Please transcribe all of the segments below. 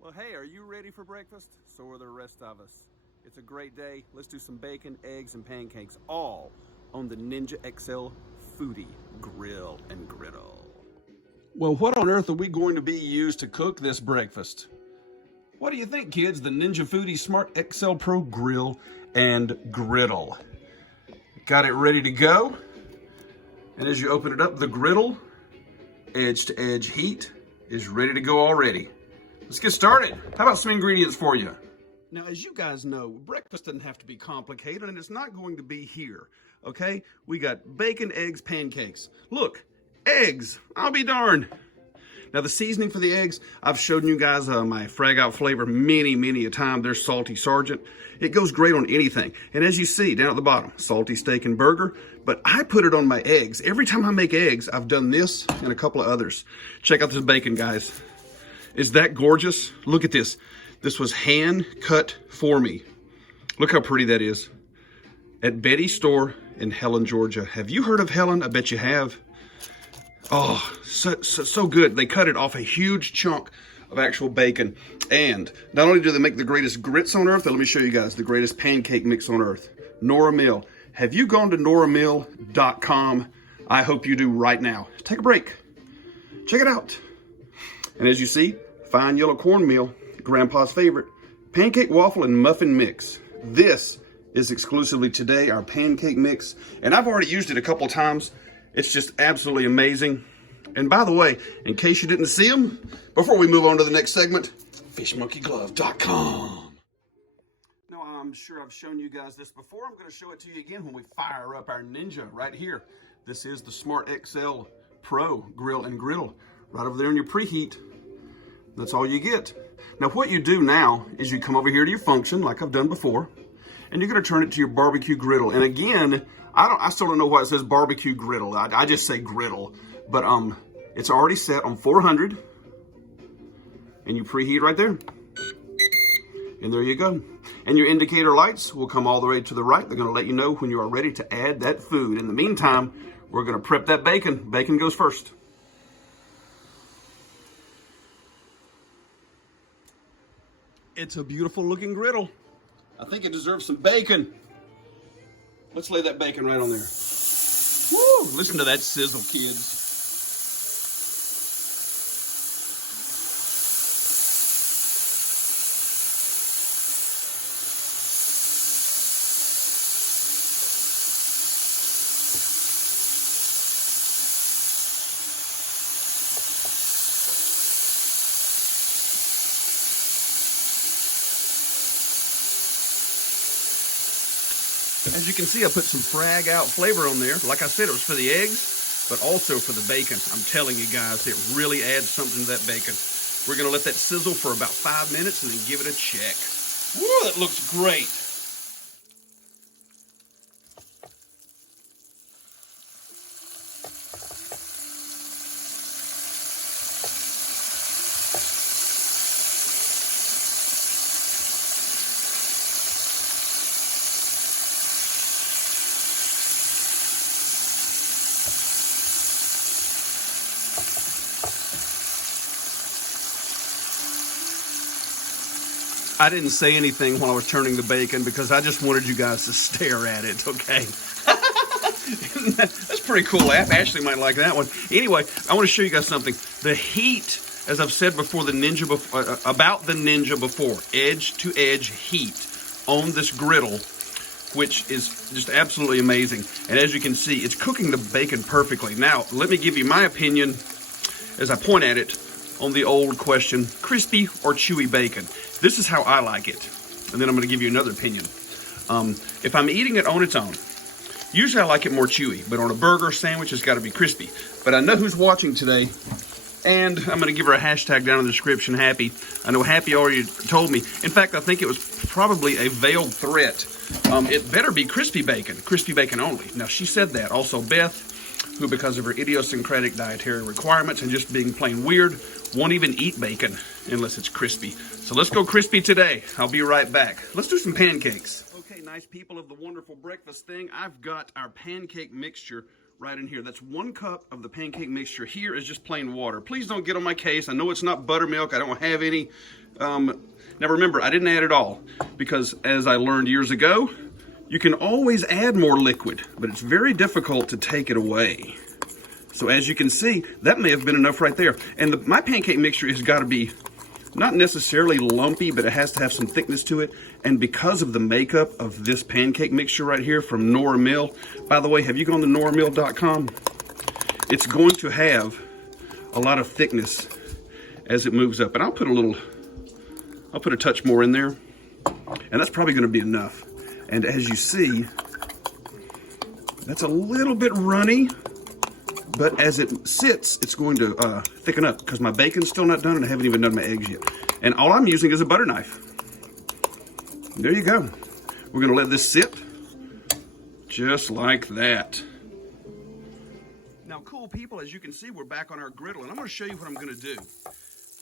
Well, hey, are you ready for breakfast? So are the rest of us. It's a great day. Let's do some bacon, eggs, and pancakes, all on the Ninja XL Foodi Grill and Griddle. Well, what on earth are we going to be used to cook this breakfast? What do you think, kids? The Ninja Foodi Smart XL Pro Grill and Griddle. Got it ready to go. And as you open it up, the griddle, edge to edge heat, is ready to go already. Let's get started. How about some ingredients for you? Now, as you guys know, breakfast doesn't have to be complicated, and it's not going to be here, okay? We got bacon, eggs, pancakes. Look, eggs, I'll be darned. Now, the seasoning for the eggs, I've shown you guys my Frag out flavor many a time. There's Salty Sergeant. It goes great on anything. And as you see down at the bottom, salty steak and burger. But I put it on my eggs. Every time I make eggs, I've done this and a couple of others. Check out this bacon, guys. Is that gorgeous? Look at this. This was hand cut for me. Look how pretty that is. At Betty's store in Helen, Georgia. Have you heard of Helen? I bet you have. Oh, so good. They cut it off a huge chunk of actual bacon. And not only do they make the greatest grits on earth, let me show you guys the greatest pancake mix on earth. Nora Mill. Have you gone to noramill.com? I hope you do right now. Take a break. Check it out. And as you see, fine yellow cornmeal, Grandpa's favorite, pancake, waffle, and muffin mix. This is exclusively today our pancake mix. And I've already used it a couple times. It's just absolutely amazing. And by the way, in case you didn't see them, before we move on to the next segment, fishmonkeyglove.com. Now, I'm sure I've shown you guys this before. I'm going to show it to you again when we fire up our Ninja right here. This is the Smart XL Pro Grill and Griddle. Right over there in your preheat. That's all you get. Now, what you do now is you come over here to your function, like I've done before, and you're going to turn it to your barbecue griddle. And again, I still don't know why it says barbecue griddle. I just say griddle. But it's already set on 400. And you preheat right there. And there you go. And your indicator lights will come all the way to the right. They're going to let you know when you are ready to add that food. In the meantime, we're going to prep that bacon. Bacon goes first. It's a beautiful looking griddle. I think it deserves some bacon. Let's lay that bacon right on there. Woo! Listen to that sizzle, kids. As you can see, I put some Frag out flavor on there. Like I said, it was for the eggs, but also for the bacon. I'm telling you guys, it really adds something to that bacon. We're gonna let that sizzle for about 5 minutes and then give it a check. Woo, that looks great. I didn't say anything while I was turning the bacon because I just wanted you guys to stare at it, okay? That's pretty cool. Ashley might like that one. Anyway, I want to show you guys something. The heat, as I've said before, about the Ninja before, edge to edge heat on this griddle, which is just absolutely amazing. And as you can see, it's cooking the bacon perfectly. Now, let me give you my opinion as I point at it on the old question, crispy or chewy bacon. This is how I like it. And then I'm going to give you another opinion. If I'm eating it on its own, usually I like it more chewy, but on a burger sandwich, it's got to be crispy. But I know who's watching today, and I'm going to give her a hashtag down in the description, Happy. I know Happy already told me. In fact, I think it was probably a veiled threat. It better be crispy bacon only. Now, she said that. Also, Beth, who because of her idiosyncratic dietary requirements and just being plain weird, won't even eat bacon unless it's crispy. So let's go crispy today. I'll be right back. Let's do some pancakes. Okay, nice people of the wonderful breakfast thing. I've got our pancake mixture right in here. That's 1 cup of the pancake mixture. Here is just plain water. Please don't get on my case. I know it's not buttermilk. I don't have any. Now remember, I didn't add it all because as I learned years ago, you can always add more liquid, but it's very difficult to take it away. So as you can see, that may have been enough right there. And my pancake mixture has got to be not necessarily lumpy, but it has to have some thickness to it. And because of the makeup of this pancake mixture right here from Nora Mill, by the way, have you gone to noramill.com? It's going to have a lot of thickness as it moves up. And I'll put a touch more in there. And that's probably going to be enough. And as you see, that's a little bit runny. But as it sits, it's going to thicken up because my bacon's still not done and I haven't even done my eggs yet. And all I'm using is a butter knife. There you go. We're gonna let this sit just like that. Now, cool people, as you can see, we're back on our griddle and I'm gonna show you what I'm gonna do.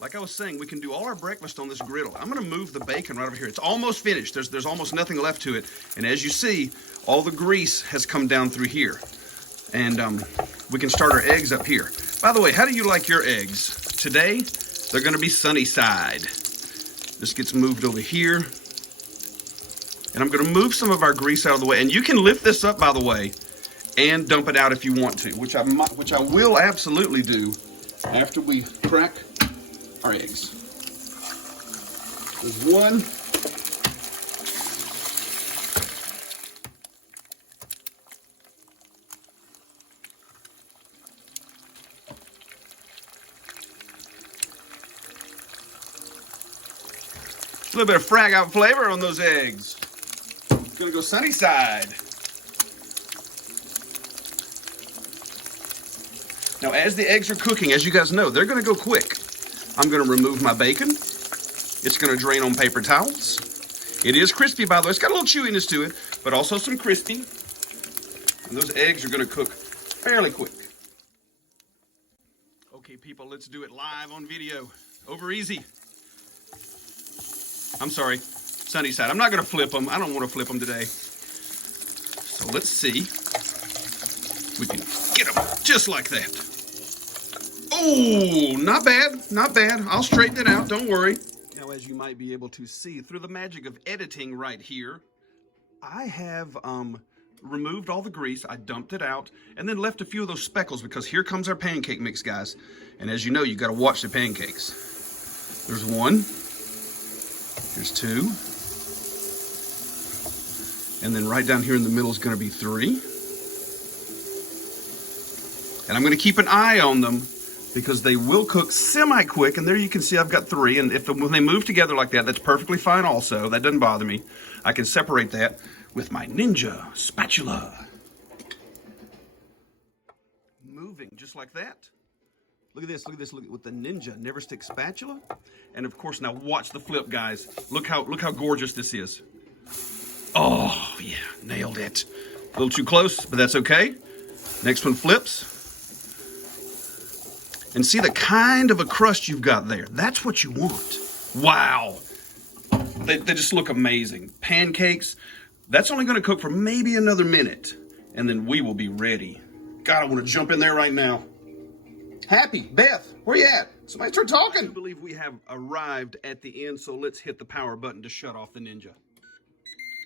Like I was saying, we can do all our breakfast on this griddle. I'm gonna move the bacon right over here. It's almost finished. There's almost nothing left to it. And as you see, all the grease has come down through here. And we can start our eggs up here. By the way, how do you like your eggs? Today, they're gonna be sunny side. This gets moved over here. And I'm gonna move some of our grease out of the way. And you can lift this up, by the way, and dump it out if you want to, which I will absolutely do after we crack our eggs. There's one. A little bit of Frag out flavor on those eggs. Gonna go sunny side. Now, as the eggs are cooking, as you guys know, they're gonna go quick. I'm gonna remove my bacon. It's gonna drain on paper towels. It is crispy, by the way. It's got a little chewiness to it, but also some crispy. And those eggs are gonna cook fairly quick. Okay, people, let's do it live on video. Over easy. I'm sorry, sunny side. I'm not gonna flip them. I don't wanna flip them today. So let's see. We can get them just like that. Oh, not bad, not bad. I'll straighten it out, don't worry. Now, as you might be able to see through the magic of editing right here, I have removed all the grease. I dumped it out and then left a few of those speckles because here comes our pancake mix, guys. And as you know, you gotta watch the pancakes. There's one. Here's two. And then right down here in the middle is gonna be three. And I'm gonna keep an eye on them because they will cook semi-quick. And there you can see I've got three. And when they move together like that, that's perfectly fine also. That doesn't bother me. I can separate that with my Ninja spatula. Moving just like that. Look at this, look at this, look with the Ninja Never Stick spatula. And of course, now watch the flip, guys. Look how gorgeous this is. Oh, yeah, nailed it. A little too close, but that's okay. Next one flips. And see the kind of a crust you've got there. That's what you want. Wow. They just look amazing. Pancakes, that's only gonna cook for maybe another minute. And then we will be ready. God, I wanna jump in there right now. Happy, Beth, where you at? Somebody start talking. I believe we have arrived at the end, so let's hit the power button to shut off the Ninja.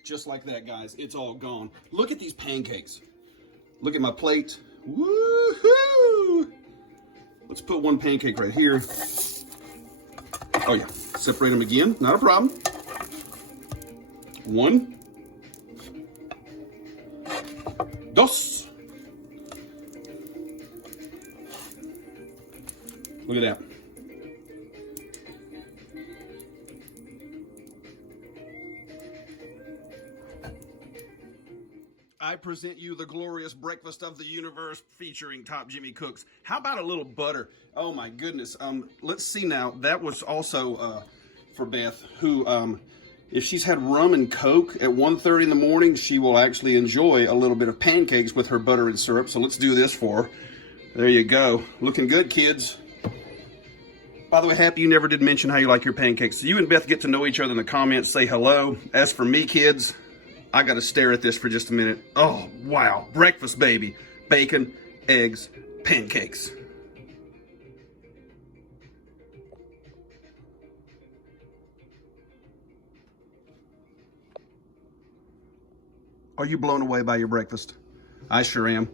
Just like that, guys, it's all gone. Look at these pancakes. Look at my plate. Woohoo! Let's put one pancake right here. Oh yeah, separate them again, not a problem. One. Dos. Look at that. I present you the glorious breakfast of the universe featuring Top Jimmy Cooks. How about a little butter? Oh my goodness. Let's see now. That was also for Beth, who if she's had rum and Coke at 1:30 in the morning, she will actually enjoy a little bit of pancakes with her butter and syrup. So let's do this for her. There you go. Looking good, kids. By the way, Happy, you never did mention how you like your pancakes. So you and Beth get to know each other in the comments. Say hello. As for me, kids, I got to stare at this for just a minute. Oh, wow. Breakfast, baby. Bacon, eggs, pancakes. Are you blown away by your breakfast? I sure am.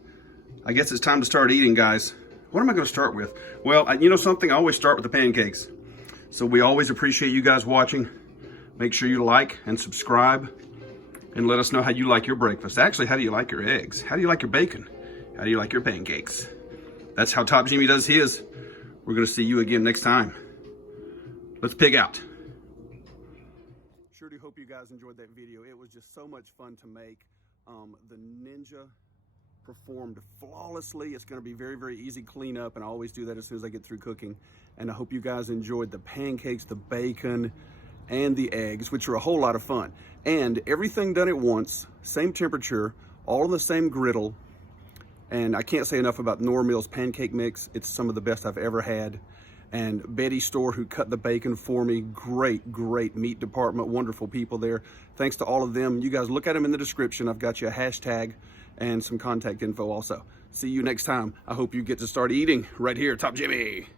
I guess it's time to start eating, guys. What am I going to start with? Well, you know something? I always start with the pancakes. So we always appreciate you guys watching. Make sure you like and subscribe and let us know how you like your breakfast. Actually, how do you like your eggs? How do you like your bacon? How do you like your pancakes? That's how Top Jimmy does his. We're going to see you again next time. Let's pig out. Sure do hope you guys enjoyed that video. It was just so much fun to make. The Ninja performed flawlessly. It's going to be very, very easy cleanup, and I always do that as soon as I get through cooking. And I hope you guys enjoyed the pancakes, the bacon, and the eggs, which are a whole lot of fun. And everything done at once, same temperature, all in the same griddle. And I can't say enough about Nora Mill's pancake mix. It's some of the best I've ever had. And Betty's store, who cut the bacon for me, great, great meat department, wonderful people there. Thanks to all of them. You guys look at them in the description. I've got you a hashtag and some contact info also. See you next time. I hope you get to start eating right here, Top Jimmy.